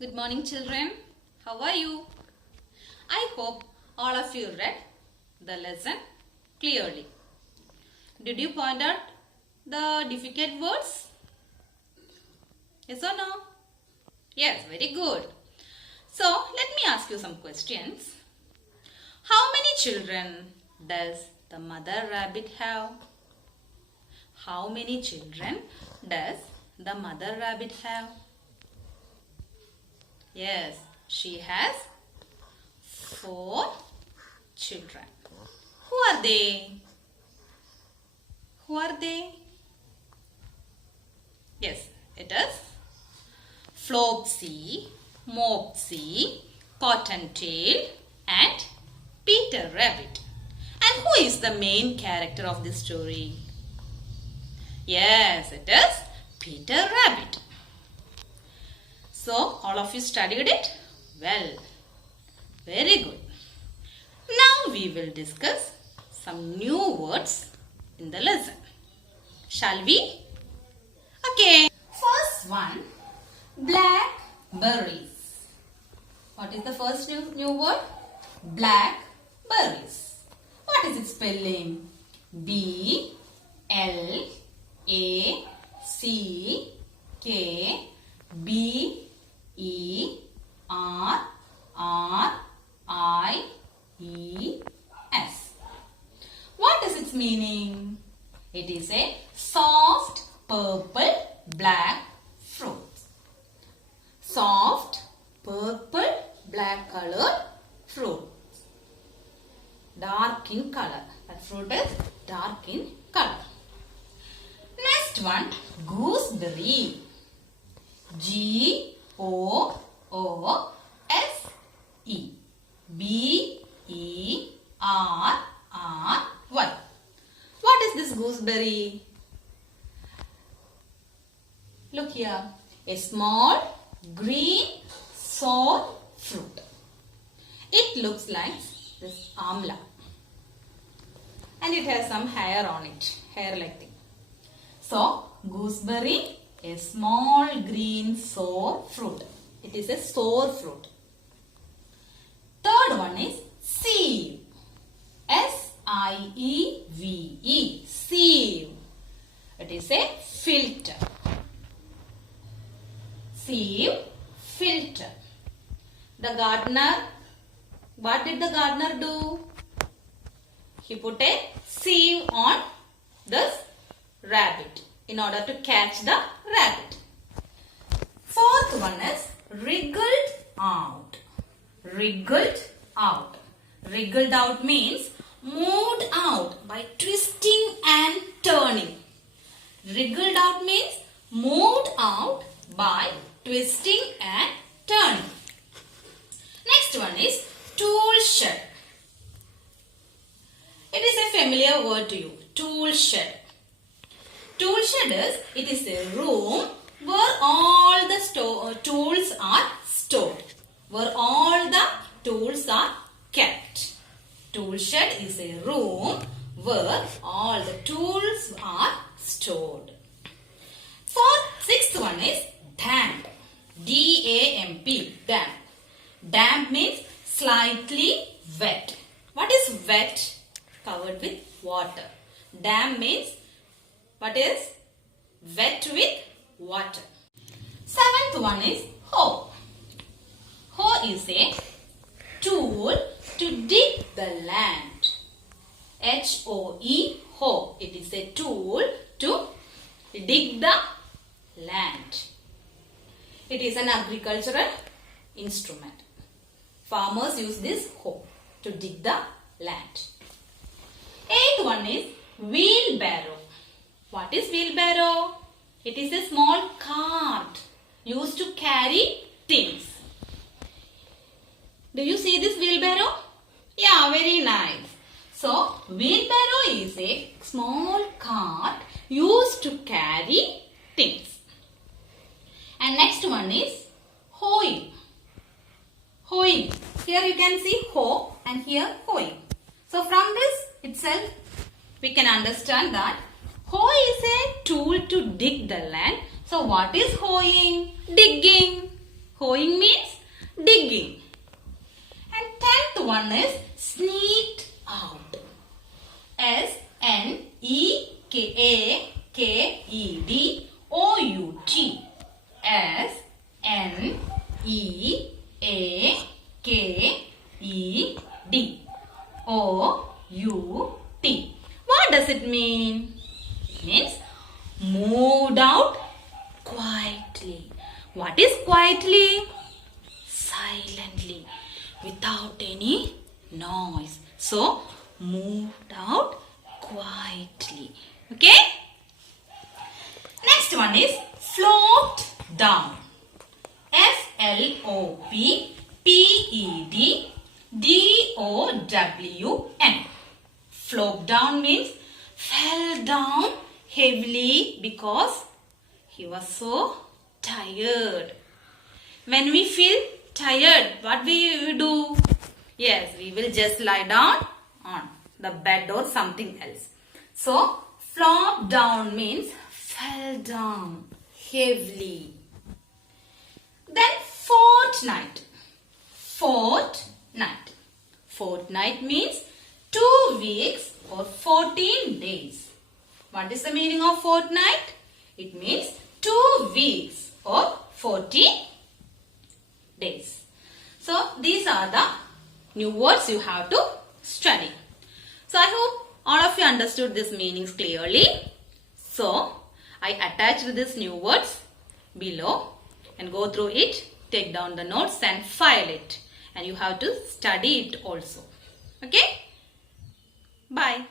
Good morning, children. How are you? I hope all of you read the lesson clearly. Did you point out the difficult words? Yes or no? Yes, very good. So, let me ask you some questions. How many children does the mother rabbit have? How many children does the mother rabbit have? Yes, she has 4 children. Who are they? Who are they? Yes, it is Flopsy, Mopsy, Cottontail and Peter Rabbit. And who is the main character of this story? Yes, it is Peter Rabbit. So, all of you studied it? Well, very good. Now we will discuss some new words in the lesson. Shall we? Okay. First one, blackberries. What is the first new word? Blackberries. What is its spelling? B-L-A-C-K-B-E-R-R-I-E-S. What is its meaning? It is a soft purple black fruit. Soft purple black color fruit. Dark in color. That fruit is dark in color. Next one, gooseberry. G-O-O-S-E. B-E-R-R-Y. What is this gooseberry? Look here. A small green sour fruit. It looks like this amla. And it has some hair on it. Hair like thing. So, gooseberry, a small green sour fruit. It is a sour fruit. Third one is sieve. S-I-E-V-E. Sieve. It is a filter. Sieve, filter. The gardener, what did the gardener do? He put a sieve on this rabbit in order to catch the rabbit. Fourth one is wriggled out. Wriggled out. Wriggled out means moved out by twisting and turning. Wriggled out means moved out by twisting and turning. Next one is tool shed. It is a familiar word to you. Tool shed. Tool shed is a room where all the tools are stored. Where all the tools are kept. Tool shed is a room where all the tools are stored. Sixth one is damp. D-A-M-P. Damp. Damp means slightly wet. What is wet? Covered with water. Damp means what is? Wet with water. Seventh one is hoe. Hoe is a tool to dig the land. H-O-E, hoe. It is a tool to dig the land. It is an agricultural instrument. Farmers use this hoe to dig the land. Eighth one is wheelbarrow. What is wheelbarrow? It is a small cart used to carry things. Do you see this wheelbarrow? Yeah, very nice. So, wheelbarrow is a small cart used to carry things. And next one is hoeing. Hoeing. Here you can see hoe and here hoeing. So, from this itself, we can understand that hoe is a tool to dig the land. So, what is hoeing? Digging. Hoeing means N-E-A-K-E-D-O-U-T. What does it mean? It means moved out quietly. What is quietly? Silently, without any noise. So, moved out quietly. Okay? Next one is float down. F-L-O-P-P-E-D-D-O-W-N. Float down means fell down heavily because he was so tired. When we feel tired, what we do? Yes, we will just lie down on the bed or something else. So, flop down means fell down heavily. Then fortnight. Fortnight. Fortnight means 2 weeks or 14 days. What is the meaning of fortnight? It means 2 weeks or 14 days. So, these are the new words you have to study. So, I hope all of you understood these meanings clearly. So, I attached these new words below and go through it, take down the notes and file it. And you have to study it also. Okay? Bye.